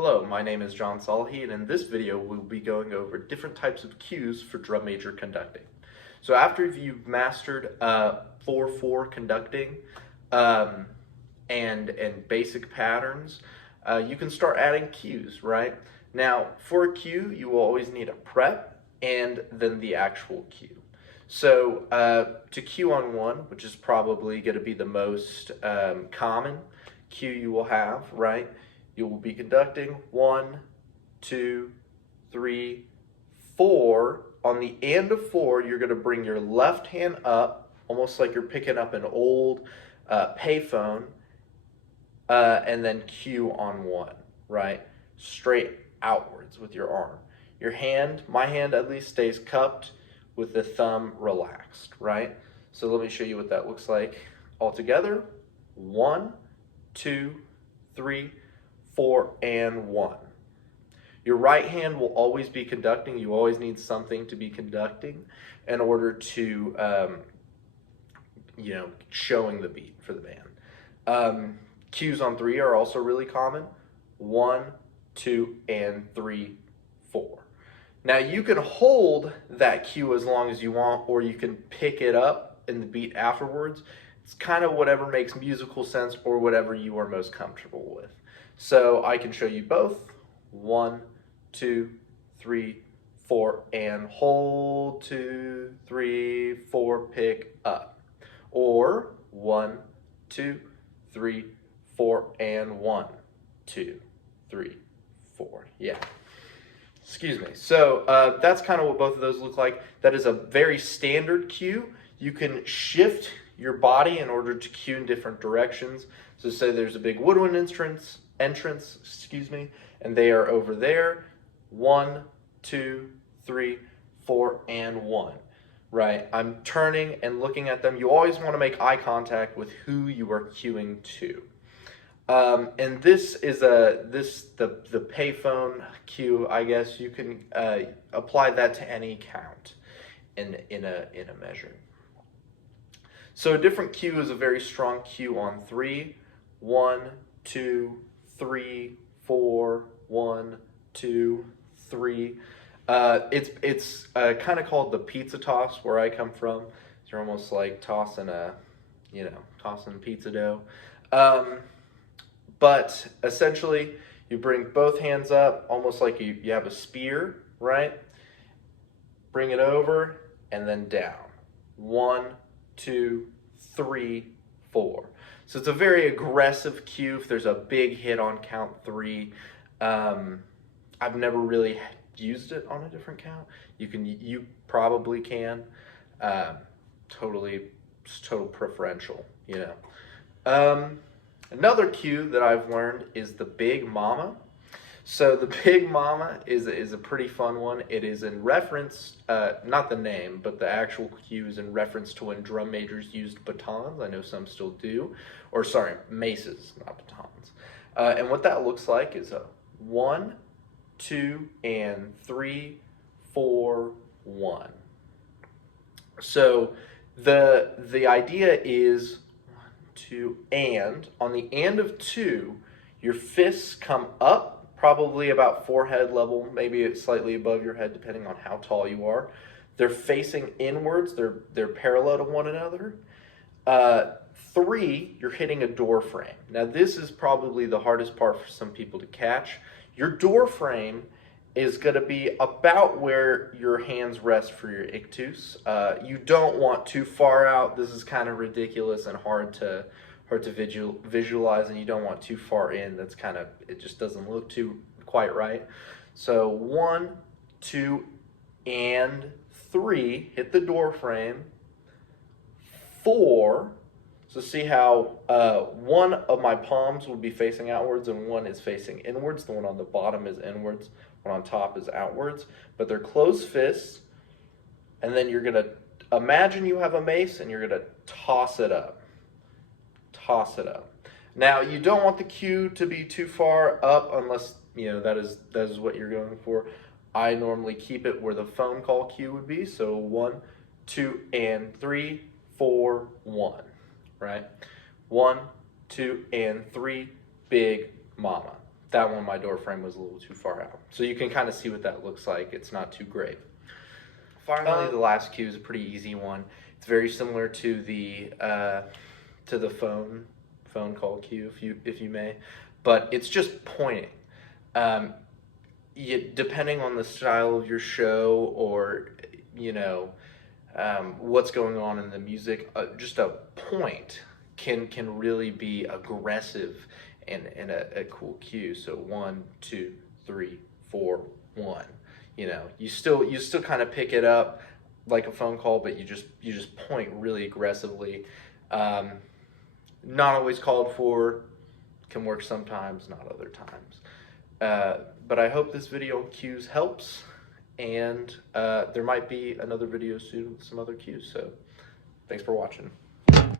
Hello, my name is John Salahi, and in this video we'll be going over different types of cues for drum major conducting. So after you've mastered 4/4 conducting and basic patterns, you can start adding cues, right? Now, for a cue, you will always need a prep and then the actual cue. So to cue on one, which is probably going to be the most common cue you will have, right? You will be conducting 1, 2, 3, 4. On the end of 4, you're going to bring your left hand up, almost like you're picking up an old payphone, and then cue on 1, right? Straight outwards with your arm. Your hand, my hand at least, stays cupped with the thumb relaxed, right? So let me show you what that looks like all together. 1, 2, 3, 4, and 1. Your right hand will always be conducting. You always need something to be conducting in order to, showing the beat for the band. Cues on 3 are also really common. 1, 2, and 3, 4. Now you can hold that cue as long as you want, or you can pick it up in the beat afterwards. It's kind of whatever makes musical sense or whatever you are most comfortable with. So I can show you both. 1, 2, 3, 4, and hold. 2, 3, 4, pick up. Or 1, 2, 3, 4, and 1, 2, 3, 4. Yeah. Excuse me. So that's kind of what both of those look like. That is a very standard cue. You can shift your body in order to cue in different directions. So say there's a big woodwind entrance, and they are over there. 1, 2, 3, 4, and 1. Right? I'm turning and looking at them. You always want to make eye contact with who you are cueing to. And this is the payphone cue. I guess you can apply that to any count in a measure. So a different cue is a very strong cue on 3. 1, 2, 3, 4. 1, 2, 3. It's kind of called the pizza toss where I come from. You're almost like tossing pizza dough. But essentially, you bring both hands up, almost like you have a spear, right? Bring it over and then down. 1, 2, 3, 4. So it's a very aggressive cue if there's a big hit on count 3. I've never really used it on a different count. You probably can. Total preferential, Another cue that I've learned is the Big Momma. So the Big Momma is a pretty fun one. It is in reference, not the name, but the actual cue is in reference to when drum majors used batons. I know some still do. Or sorry, maces, not batons. And what that looks like is a 1, 2, and 3, 4, 1. So the idea is 1, 2, and on the end of 2, your fists come up, probably about forehead level, maybe it's slightly above your head, depending on how tall you are. They're facing inwards. They're parallel to one another. 3, you're hitting a door frame. Now this is probably the hardest part for some people to catch. Your door frame is going to be about where your hands rest for your ictus. You don't want too far out. This is kind of ridiculous and hard to visualize, and you don't want too far in. It just doesn't look quite right. So 1, 2, and 3, hit the door frame. 4, so see how one of my palms would be facing outwards and one is facing inwards. The one on the bottom is inwards, one on top is outwards, but they're closed fists. And then you're gonna imagine you have a mace and you're gonna toss it up. Toss it up. Now you don't want the cue to be too far up unless that is what you're going for. I normally keep it where the phone call cue would be. So 1, 2, and 3, 4, 1. Right? 1, 2, and 3, Big Momma. that one, my door frame was a little too far out. So you can kind of see what that looks like. It's not too great. Finally, the last cue is a pretty easy one. It's very similar to the phone call cue, if you may, but it's just pointing. Depending on the style of your show, or what's going on in the music, just a point can really be aggressive and a cool cue. So 1, 2, 3, 4, 1. You still kind of pick it up like a phone call, but you just point really aggressively. Not always called for, can work sometimes, not other times. But I hope this video on cues helps, and there might be another video soon with some other cues. So thanks for watching.